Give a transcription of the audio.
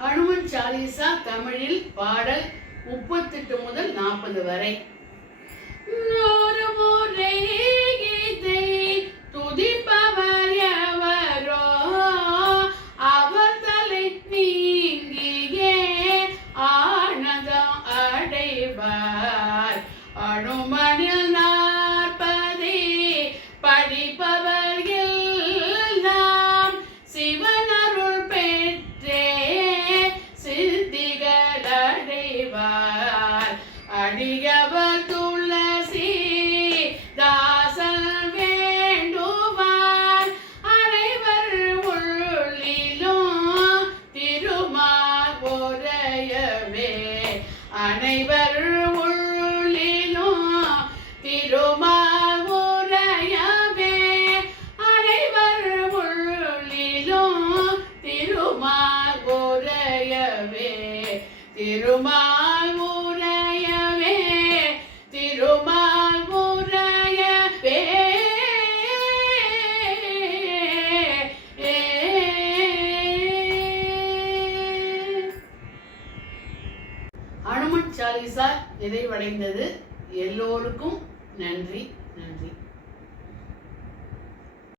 ஹனுமன் சாலிசா தமிழில் பாடல் 38 முதல் 40 வரை. நூறு முறை கீதை துதிப்பவர் எவரோ அவர் தலை நீங்கியே ஆனந்தம் அடைவார். அனுமனில் 40 படிப்பவர் எல்லாம் சிவனருள் பெற்றே சித்திகள் அடைவார். அடியவர் துளசி தாசல் வேண்டுவார் அனைவர் உள்ளிலும் திருமால் உரையவே. அனைவர் உள்ளிலும் திருமால் உரையவே. அனைவர் உள்ளிலும் திருமால் உரையவே. திருமால் உரையவே. திருமால் உரையவே. ஹனுமன் சாலிசா நிறைவடைந்தது. எல்லோருக்கும் நன்றி.